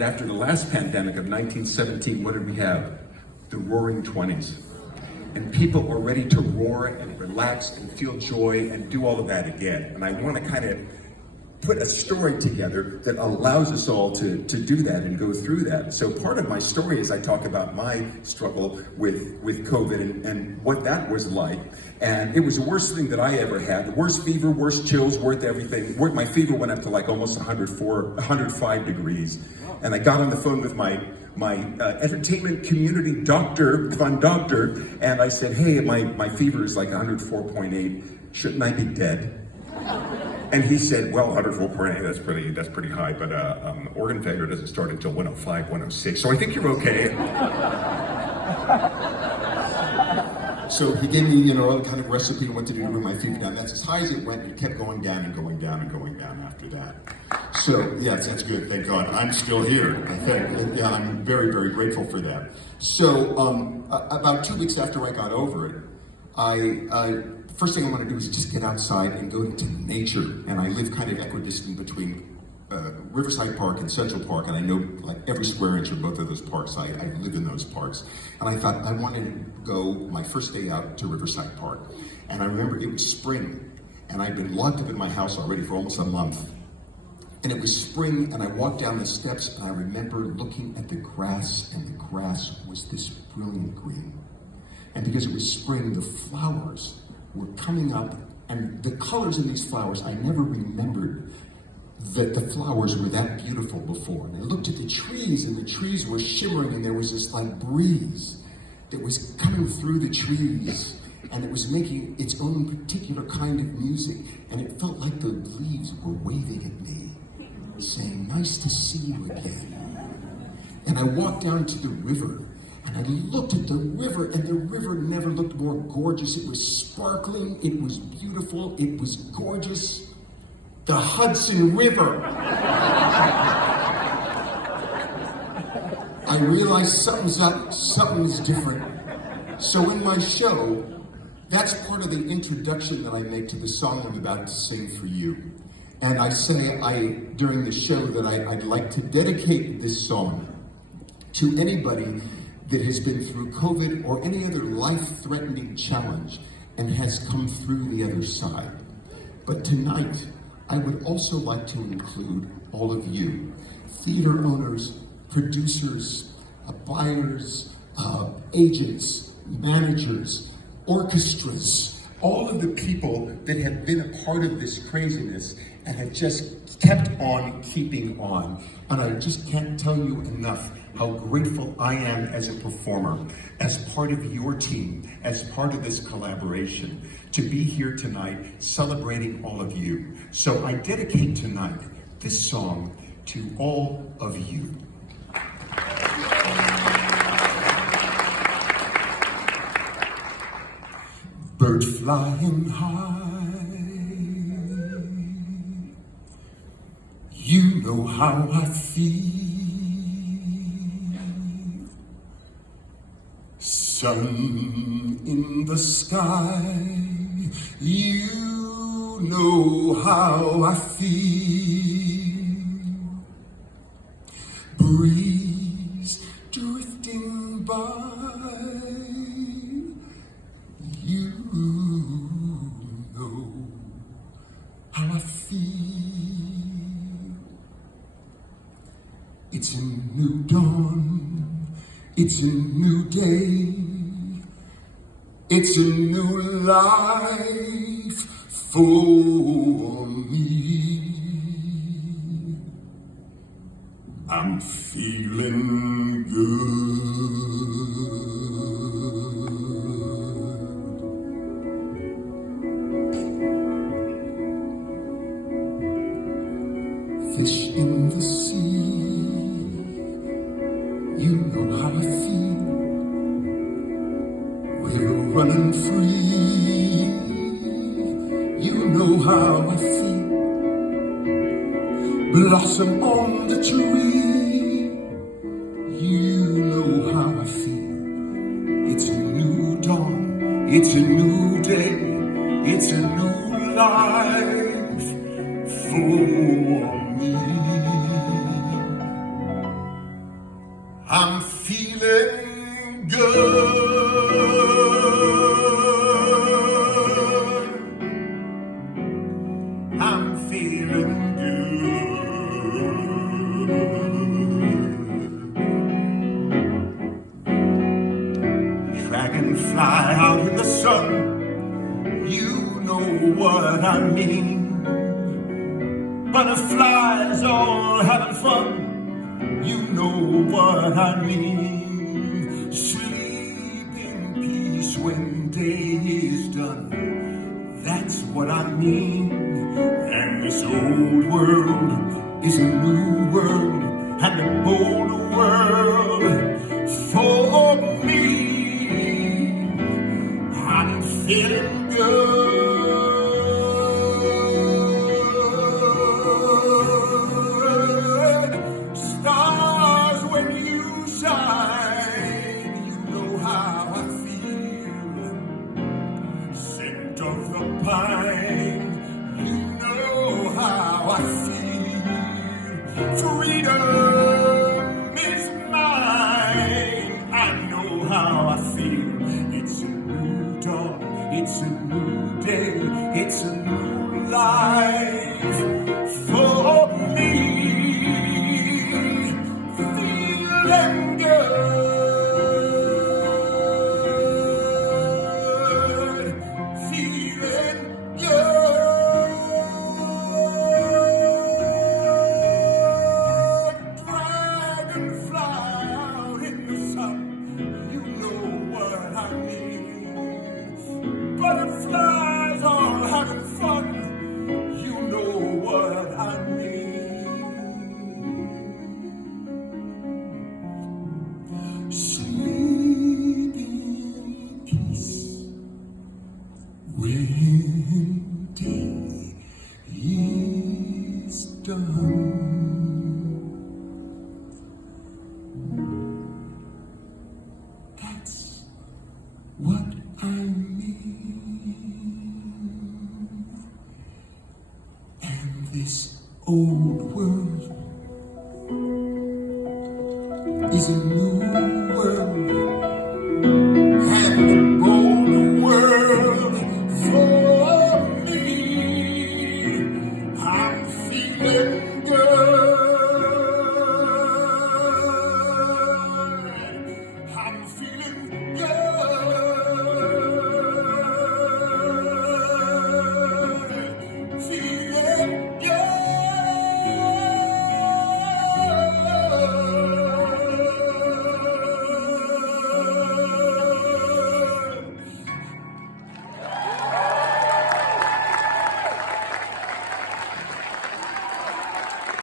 After the last pandemic of 1917, what did we have? The Roaring 20s. And people are ready to roar and relax and feel joy and do all of that again. And I want to kind of put a story together that allows us all to do that and go through that. So part of my story is I talk about my struggle with COVID and what that was like. And it was the worst thing that I ever had. The worst fever, worst chills, worst everything. My fever went up to like almost 105 degrees. And I got on the phone with my entertainment community doctor, and I said, hey, my fever is like 104.8. Shouldn't I be dead? And he said, well, 104.8, that's pretty high, but organ failure doesn't start until 105, 106. So I think you're okay. So he gave me, all the kind of recipe and what to do to bring my fever down. That's as high as it went. It kept going down and going down and going down after that. So yes, that's good. Thank God. I'm still here. I think. Yeah, I'm very, very grateful for that. So about 2 weeks after I got over it, I first thing I want to do is just get outside and go into nature. And I live kind of equidistant between Riverside Park and Central Park, and I know like every square inch of both of those parks. I live in those parks. And I thought I wanted to go my first day out to Riverside Park. And I remember it was spring, and I'd been locked up in my house already for almost a month. And it was spring, and I walked down the steps, and I remember looking at the grass, and the grass was this brilliant green. And because it was spring, the flowers were coming up, and the colors in these flowers, I never remembered that the flowers were that beautiful before. And I looked at the trees, and the trees were shimmering, and there was this like breeze that was coming through the trees, and it was making its own particular kind of music, and it felt like the leaves were waving at me, saying, nice to see you again. And I walked down to the river, and I looked at the river, and the river never looked more gorgeous. It was sparkling, it was beautiful, it was gorgeous. The Hudson River. I realized something's up, something's different. So in my show, that's part of the introduction that I make to the song I'm about to sing for you. And I say during the show that I'd like to dedicate this song to anybody that has been through COVID or any other life-threatening challenge and has come through the other side. But tonight, I would also like to include all of you, theater owners, producers, buyers, agents, managers, orchestras, all of the people that have been a part of this craziness and have just kept on keeping on. And I just can't tell you enough how grateful I am as a performer, as part of your team, as part of this collaboration, to be here tonight celebrating all of you. So I dedicate tonight this song to all of you. Bird flying high, you know how I feel. Sun in the sky, you know how I feel. Breeze drifting by, you know how I feel. It's a new dawn, it's a new day. It's a new life for me. I'm feeling good. Fish in the sea, you know how I feel. We're running free, you know how I feel. Blossom on the tree, you know how I feel. It's a new dawn, it's a new day, it's a new life for me. I'm feeling good. I'm feeling good. Dragonfly out in the sun, you know what I mean. Butterflies all having fun, you know what I mean. Sleep in peace when day is done, that's what I mean. And this old world is a new world, and a bolder world for me. I'm feeling good. Stars when you shine, you know how I feel. Scent of the pine, you know how I feel. Freedom is mine, I know how I feel. It's a new dawn, it's a new day, it's a new life for me. Feeling good, feeling good. Dragonfly out in the sun, you know what I mean. Butterflies all having fun, you know what I mean. Sleep in peace when day is done. That's what I mean. And this old world is a new